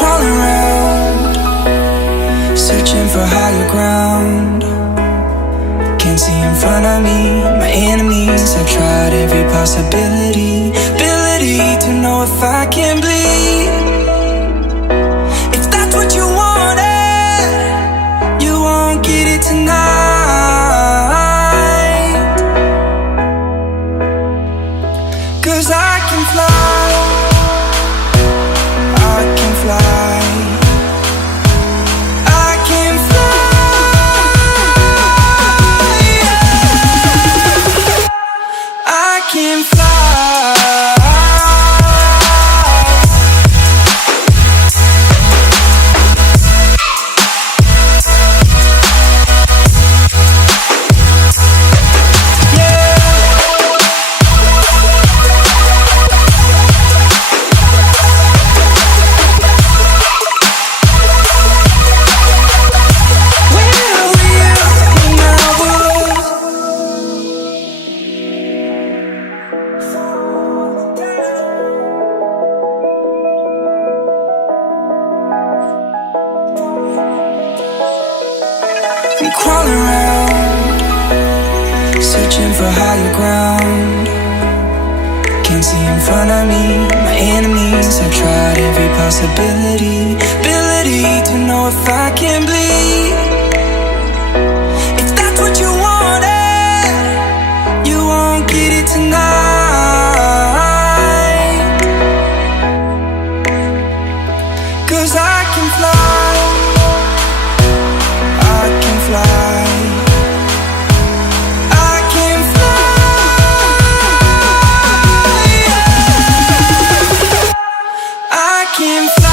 Crawling around, searching for higher ground. Can't see in front of me, my enemies. I've tried every possibility, ability to know if I can bleed. If that's what you wanted, you won't get it tonight. 'Cause I can fly, I can fly, I can fly, I can fly. I'm crawling around, searching for higher ground. Can't see in front of me, my enemies. I've tried every possibility, ability to know if I can bleed. If that's what you wanted, you won't get it tonight. 'Cause I can fly, I can fly, I can fly, I can fly.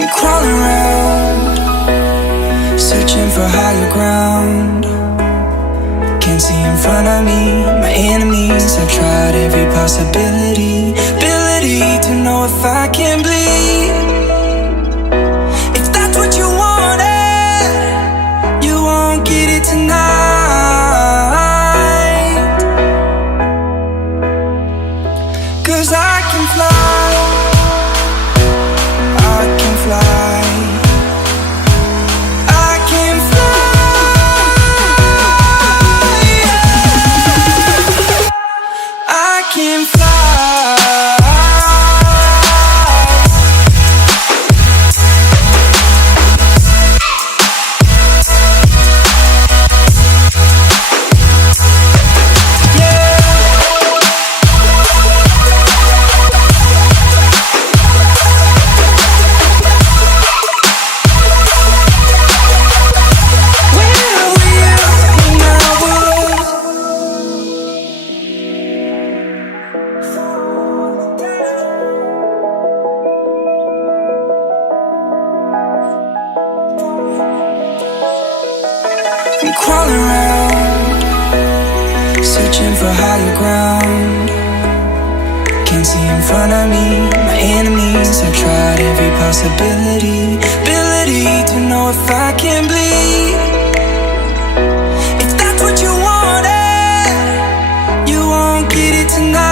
I'm crawling around, searching for higher ground. Can't see in front of me, my enemies. I've tried every possibility, ability to know if I can bleed. If that's what you wanted, you won't get it tonight. 'Cause I can fly, I can fly, I can fly, I can fly. I'm crawling around, searching for higher ground. Can't see in front of me, my enemies. I've tried every possibility, ability to know if I can bleed. If that's what you wanted, you won't get it tonight.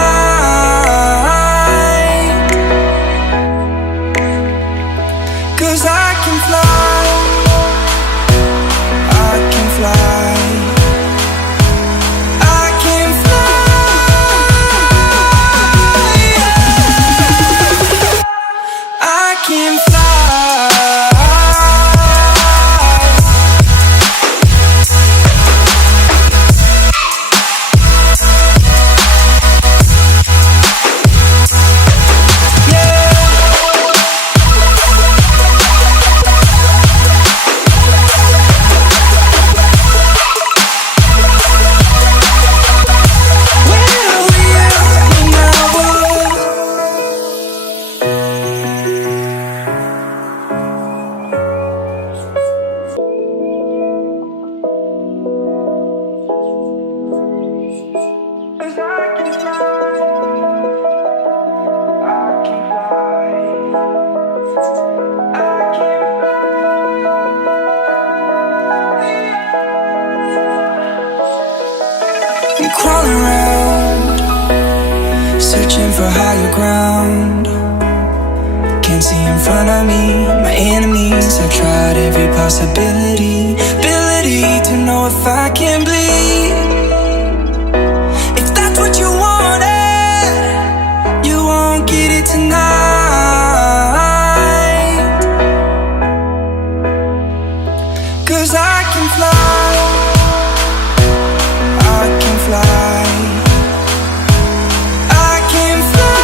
crawling around, searching for higher ground. Can't see in front of me, my enemies. I've tried every possibility, ability to know if I can bleed. If that's what you wanted, you won't get it tonight. 'Cause I can fly, I can fly, I can fly,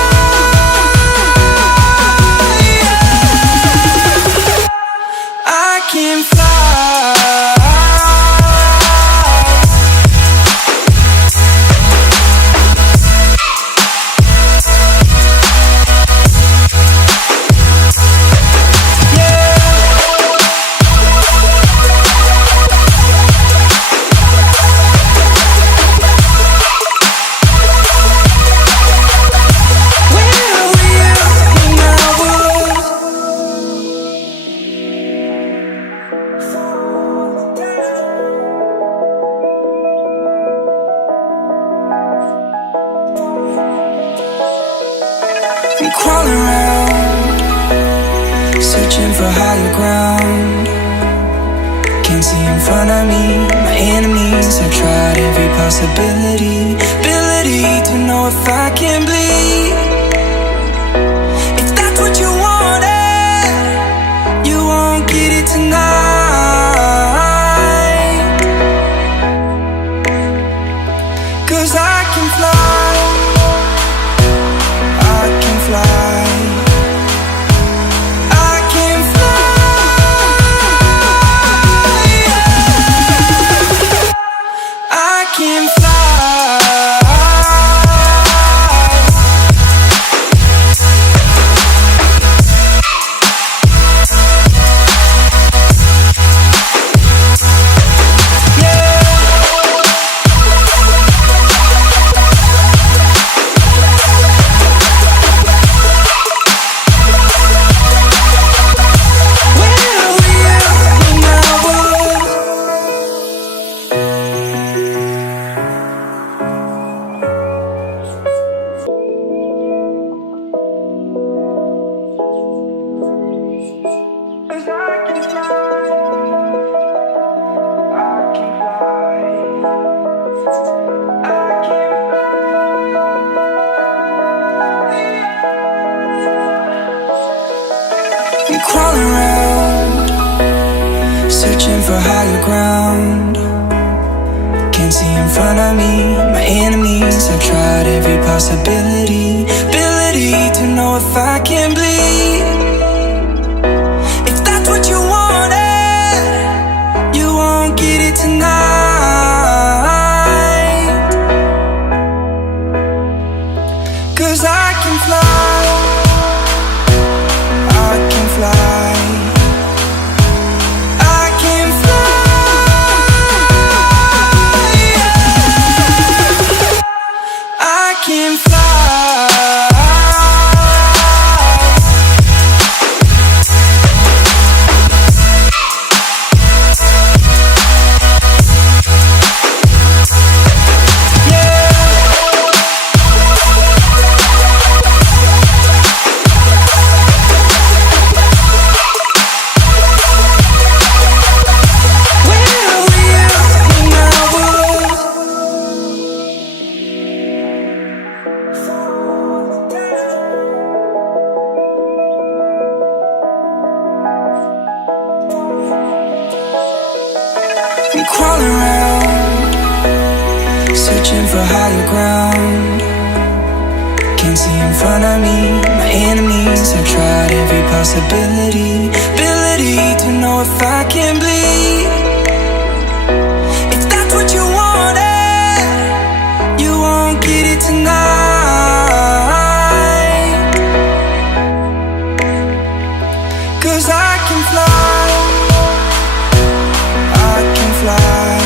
I can fly. I'm crawling around, searching for higher ground. Can't see in front of me, my enemies. I've tried every possibility, ability to know if I can bleed. If that's what you wanted, you won't get it tonight. 'Cause I can fly, I can fly, I can fly, I can fly. I'm crawling around, searching for higher ground. Can't see in front of me, my enemies. I've tried every possibility, ability to know if I can bleed. If that's what you wanted, you won't get it tonight. 'Cause I can fly, I can fly, I can fly, I can fly. I'm crawling around, searching for higher ground. Can't see in front of me, my enemies. I've tried every possibility, ability to know if I can bleed. If that's what you wanted, you won't get it tonight. 'Cause I can fly, I can fly,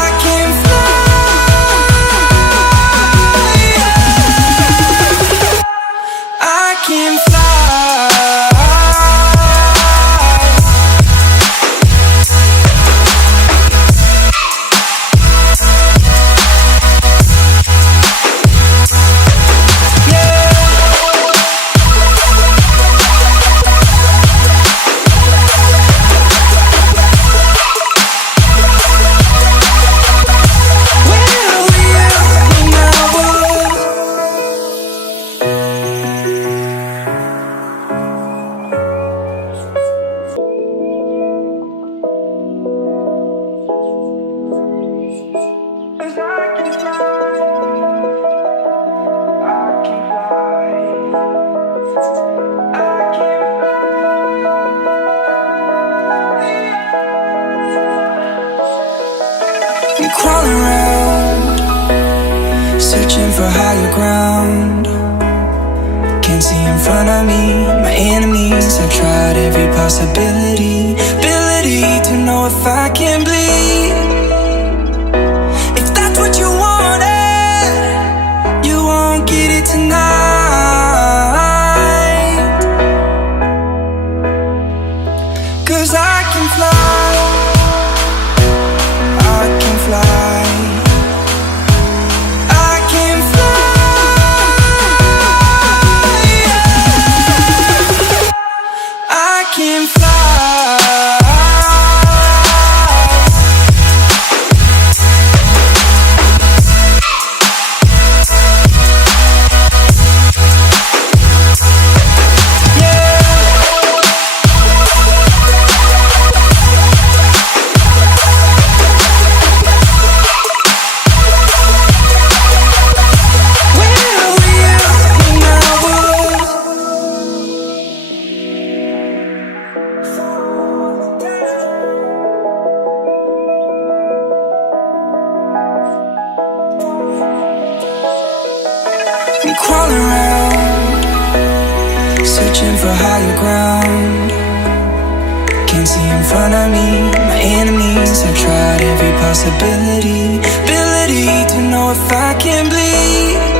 I can fly, I can fly. for higher ground. Can't see in front of me, my enemies. I've tried every possibility, ability to know if I can bleed. If that's what you wanted, you won't get it tonight. 'Cause I can fly, I can fly, I can fly, yeah. I can fly. I'm crawling around, searching for higher ground. Can't see in front of me, my enemies. I've tried every possibility, ability to know if I can bleed.